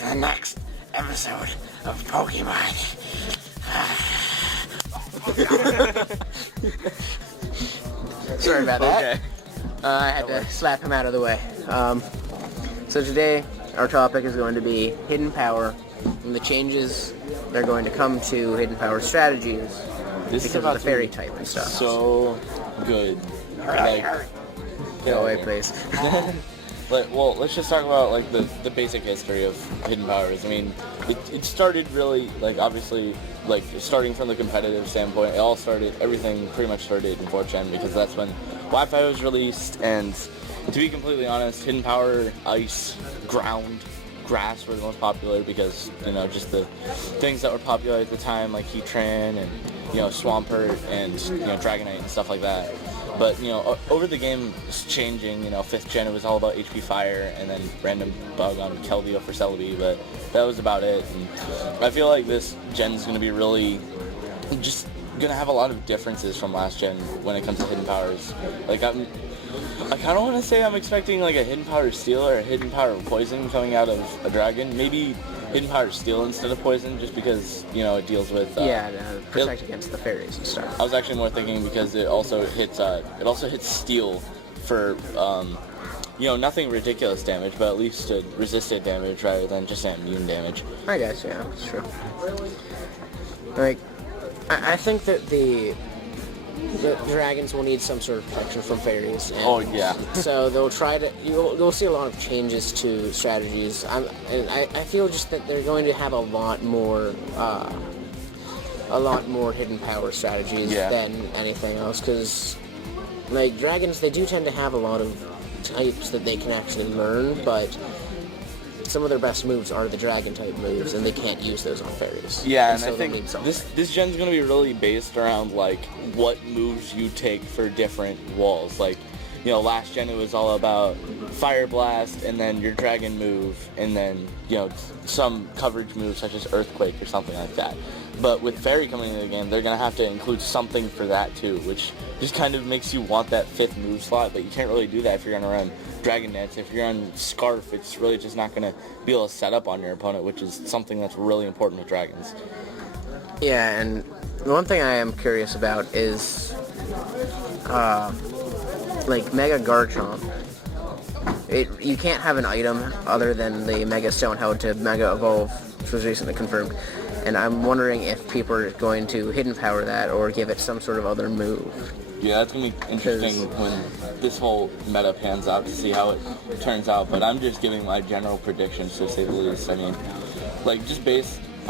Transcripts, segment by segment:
to the next episode of Pokemon. Sorry about that. Okay. I had to slap him out of the way. So today, our topic is going to be Hidden Power and the changes that are going to come to Hidden Power strategies because of the fairy type and stuff. So good. Go away, please. Well, let's just talk about like the basic history of Hidden Powers. I mean, it started really obviously starting from the competitive standpoint. Everything pretty much started in 4th Gen because that's when Wi-Fi was released. And to be completely honest, Hidden Power, Ice, Ground, Grass were the most popular because just the things that were popular at the time, like Heatran and Swampert and Dragonite and stuff like that. But, over the game changing, 5th Gen, it was all about HP Fire and then random bug on Keldeo for Celebi, but that was about it. And I feel like this gen's going to be really just going to have a lot of differences from last gen when it comes to Hidden Powers. I kind of want to say I'm expecting a Hidden Power Steel or a Hidden Power Poison coming out of a Dragon. Maybe Hidden Power Steel instead of Poison, just because it deals with protect against the fairies and stuff. I was actually more thinking because it also hits Steel for nothing ridiculous damage, but at least resisted damage rather than just immune damage. I guess it's true. I think that the dragons will need some sort of protection from fairies. And so they'll try to. You'll see a lot of changes to strategies. I feel just that they're going to have a lot more hidden power strategies than anything else. Because dragons, they do tend to have a lot of types that they can actually learn, but some of their best moves are the dragon type moves, and they can't use those on fairies. Yeah, and I think this gen's gonna be really based around what moves you take for different walls. Last gen it was all about Fire Blast and then your dragon move, and then some coverage moves such as Earthquake or something like that. But with Fairy coming into the game, they're gonna have to include something for that too, which just kind of makes you want that 5th move slot. But you can't really do that if you're gonna run Dragon Dance. If you're on Scarf, it's really just not going to be able to set up on your opponent, which is something that's really important with dragons. Yeah, and the one thing I am curious about is, Mega Garchomp. You can't have an item other than the Mega Stone held to Mega Evolve, which was recently confirmed. And I'm wondering if people are going to Hidden Power that or give it some sort of other move. Yeah, that's going to be interesting when this whole meta pans out to see how it turns out. But I'm just giving my general predictions, to say the least. I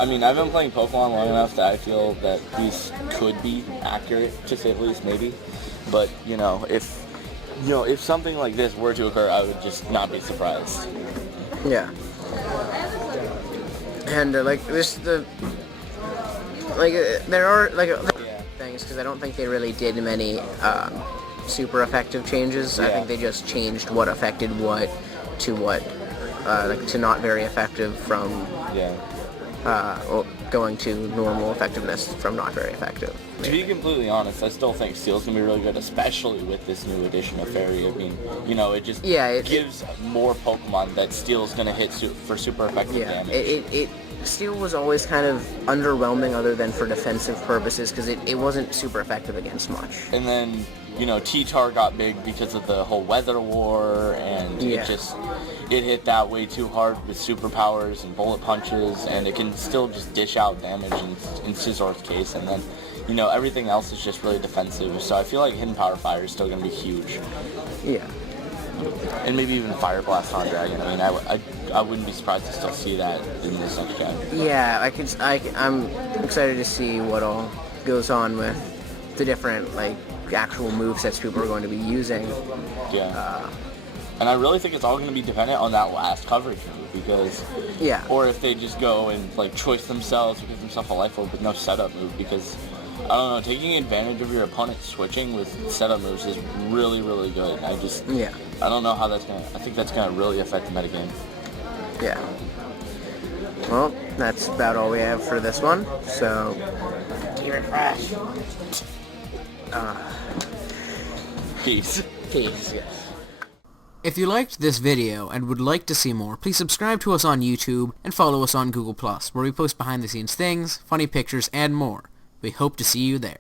mean, I've been playing Pokemon long enough that I feel that these could be accurate, to say the least, maybe. But, if something like this were to occur, I would just not be surprised. Yeah. And, there are, things, because I don't think they really did many super effective changes. I think they just changed what affected what to what, to not very effective from going to normal effectiveness from not very effective. To be completely honest, I still think Steel's going to be really good, especially with this new edition of Fairy. I mean, it just gives more Pokemon that Steel's going to hit for super effective damage. Steel was always kind of underwhelming other than for defensive purposes because it wasn't super effective against much. And then, T-Tar got big because of the whole Weather War, and it hit that way too hard with superpowers and bullet punches, and it can still just dish out damage in Scissor's case, and then, everything else is just really defensive. So I feel like Hidden Power Fire is still going to be huge. Yeah. And maybe even Fire Blast on Dragon. I mean, I wouldn't be surprised to still see that in this next gen. Yeah, I'm excited to see what all goes on with the different, actual movesets people are going to be using. Yeah. And I really think it's all going to be dependent on that last coverage move, because... Yeah. Or if they just go and, choice themselves or give themselves a life orb with no setup move, because... I don't know, taking advantage of your opponent switching with setup moves is really, really good. I don't know how that's going to... I think that's going to really affect the metagame. Yeah. Well, that's about all we have for this one, so... Keep it fresh. Peace. Peace, yes. If you liked this video and would like to see more, please subscribe to us on YouTube and follow us on Google+, where we post behind the scenes things, funny pictures, and more. We hope to see you there.